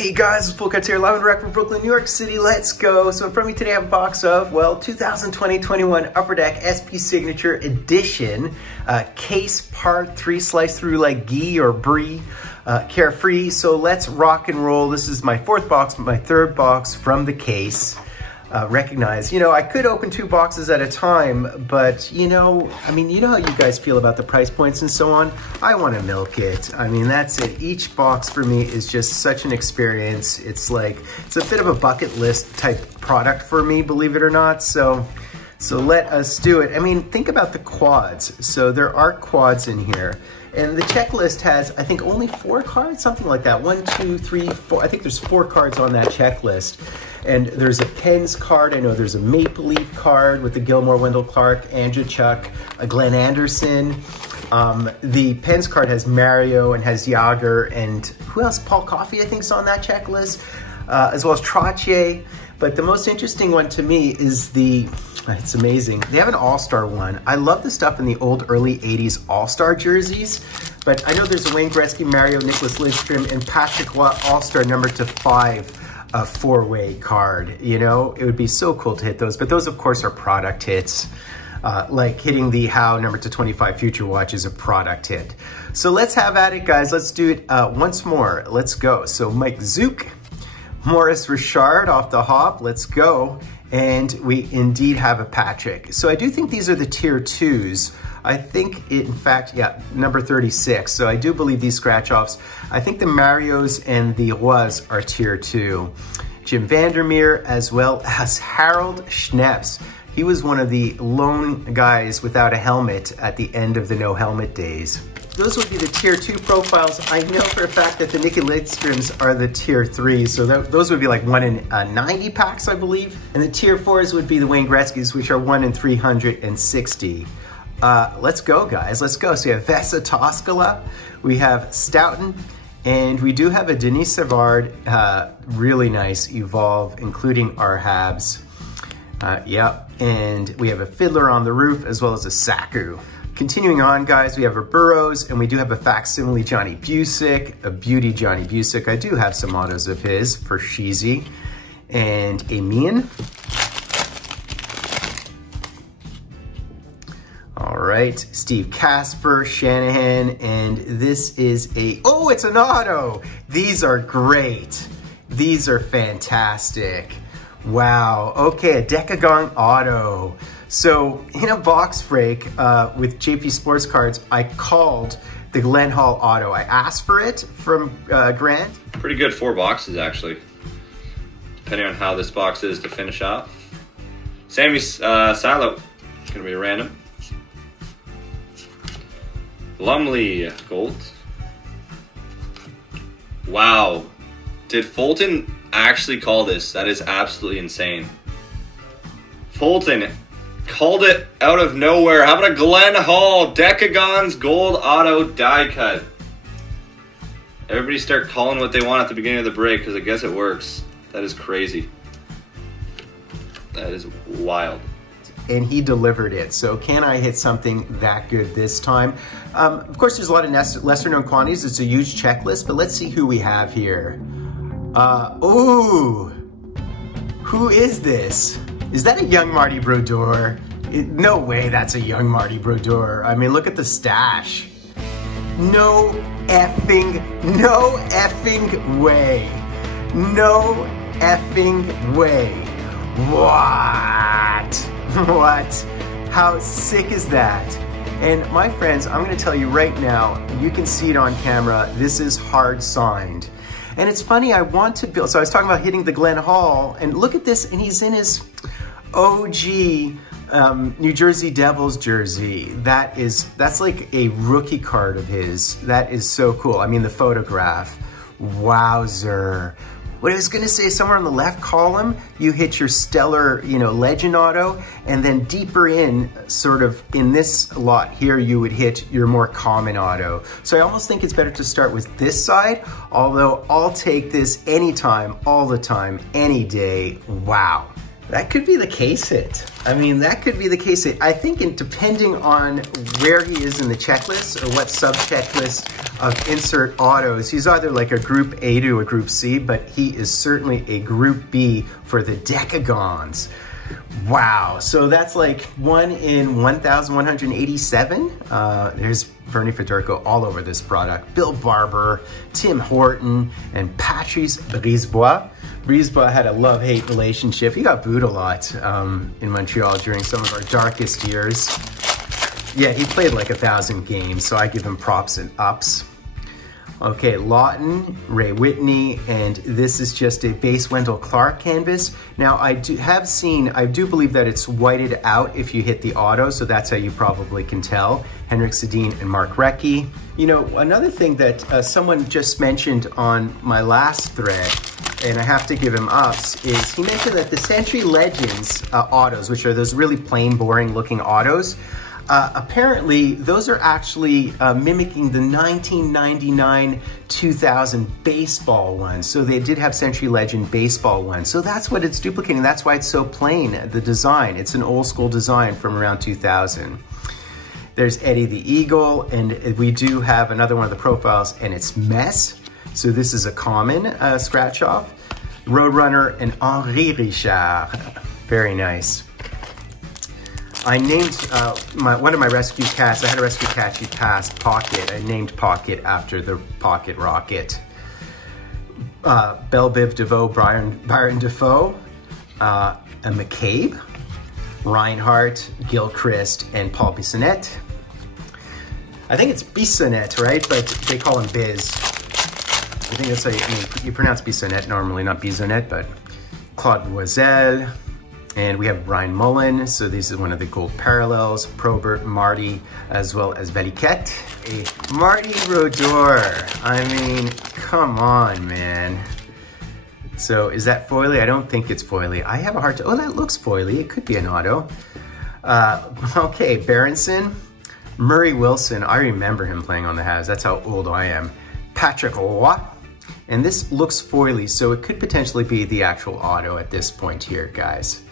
Hey guys, it's Fultoncards here, live and direct from Brooklyn, New York City. Let's go. So in front of me today I have a box of, well, 2020-21 Upper Deck SP Signature Edition. Case part 3, sliced through like ghee or brie, carefree. So let's rock and roll. This is my fourth box, my third box from the case. Recognize, I could open 2 boxes at a time, but I mean, you know how you guys feel about the price points and so on. I want to milk it. I mean, that's it. Each box for me is just such an experience. It's a bit of a bucket list type product for me, believe it or not. So let us do it. I mean, think about the quads. So there are quads in here. And the checklist has, I think, only 4 cards, something like that. 1, 2, 3, 4. I think there's 4 cards on that checklist. And there's a Pens card. I know there's a Maple Leaf card with the Gilmore, Wendell Clark, Andrew Chuck, a Glenn Anderson. The Pens card has Mario and has Yager and who else? Paul Coffey, I think, is on that checklist, as well as Trottier. But the most interesting one to me is it's amazing. They have an All-Star one. I love the stuff in the old early 80s All-Star jerseys, but I know there's a Wayne Gretzky, Mario, Nicholas Lidstrom, and Patrick Waugh All-Star number to 5 4-way card. It would be so cool to hit those, but those of course are product hits. Like hitting the Howe number to 25 Future Watch is a product hit. So let's have at it, guys. Let's do it once more. Let's go. So Mike Zook, Maurice Richard off the hop, let's go. And we indeed have a Patrick. So I do think these are the tier 2s. I think, in fact, yeah, number 36. So I do believe these scratch offs. I think the Marios and the Rois are tier 2. Jim Vandermeer, as well as Harold Schneps. He was one of the lone guys without a helmet at the end of the no helmet days. Those would be the tier 2 profiles. I know for a fact that the Nicky Lidstroms are the tier 3, so those would be like 1 in 90 packs, I believe. And the tier 4s would be the Wayne Gretzkys, which are 1 in 360. Let's go, guys, let's go. So we have Vesa Toskala, we have Stoughton, and we do have a Denis Savard, really nice Evolve, including our Habs. Yep, and we have a Fiddler on the Roof, as well as a Saku. Continuing on, guys, we have a Burrows, and we do have a facsimile Johnny Busick, a beauty Johnny Busick. I do have some autos of his for Sheezy, and a Meehan. All right, Steve Casper, Shanahan, and this is it's an auto. These are great. These are fantastic. Wow, okay, a Decagon auto. So in a box break with JP Sports Cards, I called the Glenn Hall auto. I asked for it from Grant. Pretty good 4 boxes, actually, depending on how this box is to finish out. Sammy Silo, it's gonna be a random. Lumley, gold. Wow, did Fulton actually call this? That is absolutely insane. Fulton called it out of nowhere. How about a Glenn Hall Decagons gold auto die cut? Everybody start calling what they want at the beginning of the break, because I guess it works. That is crazy. That is wild. And he delivered it. So can I hit something that good this time? Of course, there's a lot of lesser known quantities. It's a huge checklist, but let's see who we have here. Ooh, who is this? Is that a young Marty Brodeur? No way that's a young Marty Brodeur. I mean, look at the stash. No effing way. No effing way. What? What? How sick is that? And my friends, I'm gonna tell you right now, you can see it on camera, this is hard signed. And it's funny, I want to build, so I was talking about hitting the Glenn Hall, and look at this, and he's in his OG New Jersey Devils jersey. That's like a rookie card of his. That is so cool. I mean, the photograph, wowzer. What I was gonna say, somewhere on the left column, you hit your stellar, legend auto, and then deeper in, sort of in this lot here, you would hit your more common auto. So I almost think it's better to start with this side, although I'll take this anytime, all the time, any day. Wow. That could be the case hit. I mean, that could be the case hit. I think depending on where he is in the checklist or what sub-checklist of insert autos. He's either like a Group A to a Group C, but he is certainly a Group B for the Decagons. Wow, so that's like 1 in 1,187. There's Bernie Federico all over this product. Bill Barber, Tim Horton, and Patrice Brisebois. Brisebois had a love-hate relationship. He got booed a lot in Montreal during some of our darkest years. Yeah, he played like 1,000 games, so I give him props and ups. Okay, Lawton, Ray Whitney, and this is just a base Wendell Clark canvas. Now, I do believe that it's whited out if you hit the auto, so that's how you probably can tell. Henrik Sedin and Mark Recchi. You know, another thing that someone just mentioned on my last thread, and I have to give him ups, is he mentioned that the Century Legends autos, which are those really plain, boring looking autos, apparently, those are actually mimicking the 1999-2000 baseball ones. So they did have Century Legend baseball ones. So that's what it's duplicating. That's why it's so plain, the design. It's an old school design from around 2000. There's Eddie the Eagle, and we do have another one of the profiles, and it's Mess. So this is a common scratch off. Roadrunner and Henri Richard. Very nice. I named one of my rescue cats. I had a rescue cat, she passed, Pocket. I named Pocket after the Pocket Rocket. Belle Biv DeVoe, Byron Defoe, and McCabe, Reinhardt, Gilchrist, and Paul Bissonnette. I think it's Bissonnette, right? But they call him Biz. I think that's how you pronounce Bissonnette normally, not Bissonnette, but Claude Loisel. And we have Ryan Mullen, so this is one of the gold parallels, Probert, Marty, as well as Veliquette. A Marty Rodor, I mean, come on, man. So is that foily? I don't think it's foily. I have a hard time, oh, that looks foily. It could be an auto. Okay, Berenson, Murray Wilson, I remember him playing on the Habs. That's how old I am. Patrick Roy, and this looks foily, so it could potentially be the actual auto at this point here, guys.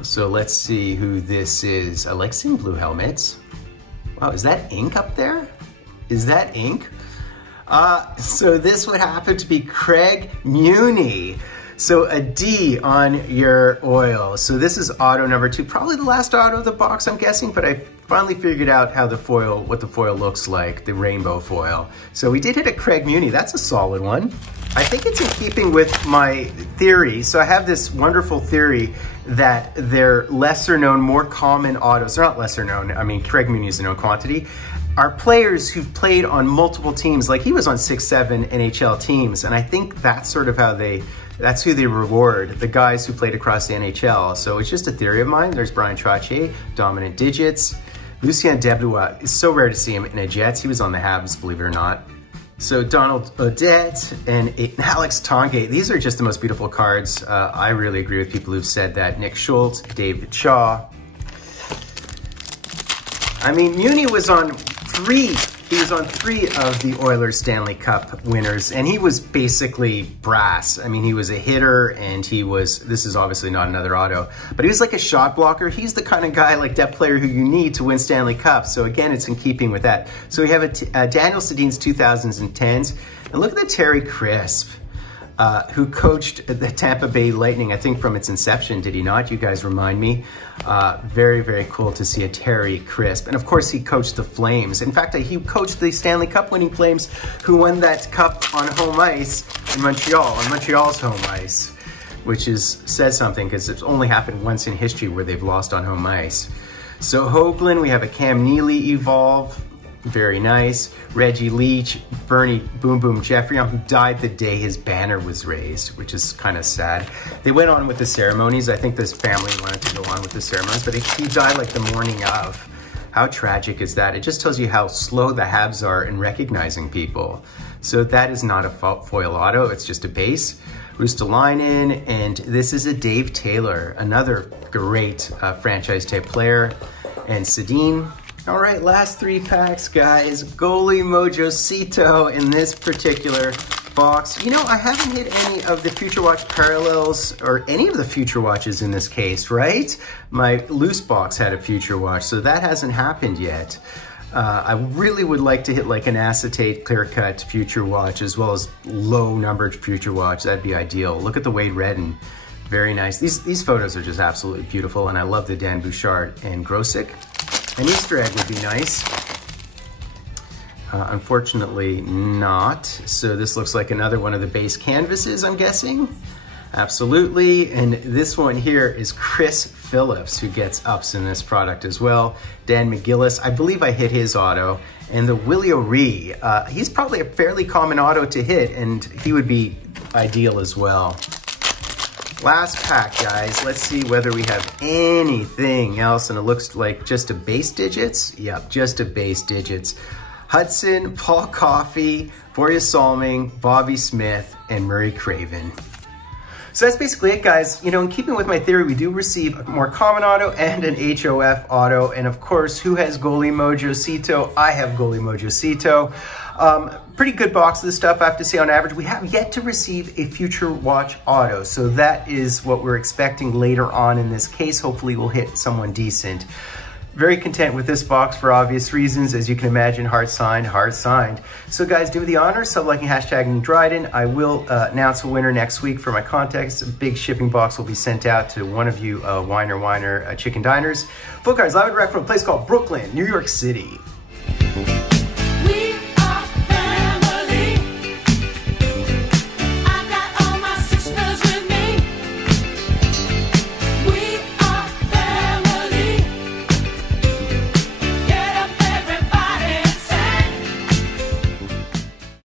So let's see who this is. I like seeing blue helmets. Wow, is that ink up there? Is that ink? So this would happen to be Craig Muni. So a D on your oil. So this is auto number 2, probably the last auto of the box, I'm guessing, but I finally figured out how the foil, what the foil looks like, the rainbow foil. So we did hit a Craig Muni. That's a solid one. I think it's in keeping with my theory. So I have this wonderful theory that they're lesser known, more common autos. They're not lesser known. I mean, Craig Muni is a known quantity. Are players who've played on multiple teams, like he was on 6-7 NHL teams. And I think that's sort of how that's who they reward, the guys who played across the NHL. So it's just a theory of mine. There's Brian Trottier, dominant digits. Lucien Deblois, it's so rare to see him in a Jets. He was on the Habs, believe it or not. So Donald Odette and Alex Tongate, these are just the most beautiful cards. I really agree with people who've said that. Nick Schultz, David Shaw. I mean, Muni was on 3. He was on 3 of the Oilers Stanley Cup winners, and he was basically brass. I mean, he was a hitter, and he was, this is obviously not another auto, but he was like a shot blocker. He's the kind of guy, like depth player, who you need to win Stanley Cups. So again, it's in keeping with that. So we have a Daniel Sedin's 2000s and 10s, and look at the Terry Crisp, who coached the Tampa Bay Lightning, I think from its inception, did he not? You guys remind me. Very, very cool to see a Terry Crisp. And of course, he coached the Flames. In fact, he coached the Stanley Cup winning Flames, who won that cup on home ice in Montreal, on Montreal's home ice, which says something because it's only happened once in history where they've lost on home ice. So Hoagland, we have a Cam Neely Evolve. Very nice. Reggie Leach, Bernie Boom Boom Jeffrey, who died the day his banner was raised, which is kind of sad. They went on with the ceremonies. I think this family wanted to go on with the ceremonies, but he died like the morning of. How tragic is that? It just tells you how slow the Habs are in recognizing people. So that is not a foil auto, it's just a base. Ristolainen, and this is a Dave Taylor, another great franchise type player. And Sedin. All right, last 3 packs, guys. Goalie Mojosito in this particular box. You know, I haven't hit any of the Future Watch parallels or any of the Future Watches in this case, right? My loose box had a Future Watch, so that hasn't happened yet. I really would like to hit like an acetate clear cut future watch as well as low numbered future watch. That'd be ideal. Look at the Wade Redden. Very nice. These photos are just absolutely beautiful, and I love the Dan Bouchard and Grosick. An Easter egg would be nice. Unfortunately not. So this looks like another one of the base canvases, I'm guessing. Absolutely. And this one here is Chris Phillips, who gets ups in this product as well. Dan McGillis, I believe I hit his auto. And the Willie O'Ree, he's probably a fairly common auto to hit, and he would be ideal as well. Last pack, guys. Let's see whether we have anything else. And it looks like just a base digits. Yep, just a base digits. Hudson, Paul Coffey, Boria Salming, Bobby Smith, and Murray Craven. So that's basically it, guys. You know, in keeping with my theory, we do receive a more common auto and an HOF auto. And of course, who has Goalie Mojo Cito? I have Goalie Mojo Cito. Pretty good box of this stuff, I have to say, on average. We have yet to receive a Future Watch auto. So that is what we're expecting later on in this case. Hopefully we'll hit someone decent. Very content with this box for obvious reasons. As you can imagine, hard signed, hard signed. So guys, do me the honor, sub-liking, hashtagging Dryden. I will announce a winner next week for my contest. A big shipping box will be sent out to one of you Winer Chicken Diners. Fultoncards live and direct from a place called Brooklyn, New York City.